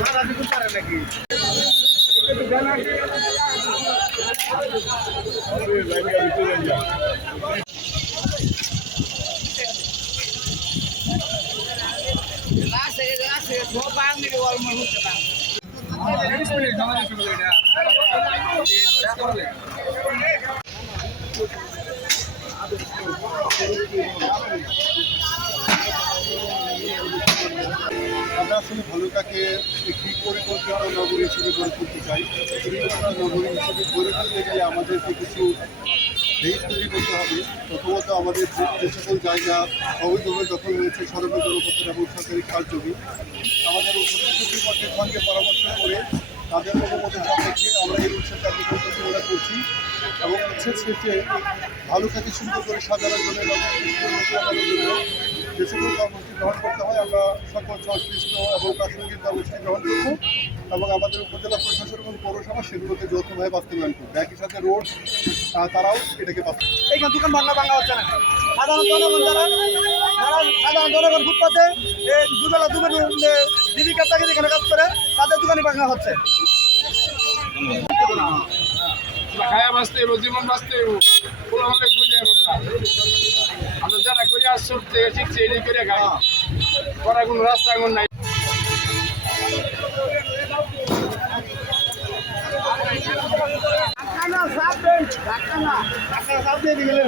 ভাড়া দিতে পারে নাকি Thank you. আমরা আসলে ভালুকাকে একটি পরিকল্পিত নগরী হিসেবে গড়ে তুলতে চাই, পরিকল্পিত নগরী হিসেবে গড়ে তুলতে গেলে আমাদেরকে কিছু ভেদ তৈরি করতে হবে। প্রথমত আমাদের যে সকল জায়গা অবৈধভাবে দখল হয়েছে, সরকারি জনপথের এবং সরকারি কার্যবি আমাদের কর্তৃপক্ষের সঙ্গে পরামর্শ করে তাদের অনুমোদন সাপেক্ষে আমরা এই উৎসব কার্যক্রম পরিচালনা করছি এবং উৎসব শেষে ভালুকাকে সুন্দর করে সাজানোর জন্য যে সকল কর্মসূচি গ্রহণ করতে আমরা সকল সংশ্লিষ্ট এবং প্রাসঙ্গিক কর্মসূচি গ্রহণ করব এবং আমাদের উপজেলা প্রশাসন এবং পৌরসভা সেগুলোকে যৌথভাবে বাস্তবায়ন করবে। একই সাথে রোড তারাও এটাকে এইখানে দোকান ভাঙা ভাঙা হচ্ছে না। সাধারণ জনগণ যারা যারা সাধারণ জনগণ ফুটপাতে দুবেলা দুবেলা জীবিকার তাকে যেখানে কাজ করে তাদের দোকানে ভাঙা হচ্ছে। খায়া বাঁচতে হইব জীবন বাঁচতে হইব। পুরো হলে খুঁজে আমরা। যারা করে আসছি শিখছি এই করে খাই করার কোনো রাস্তা এখন নাই। ঢাকা না ঢাকা না ঢাকা সাপ দিয়ে দিলে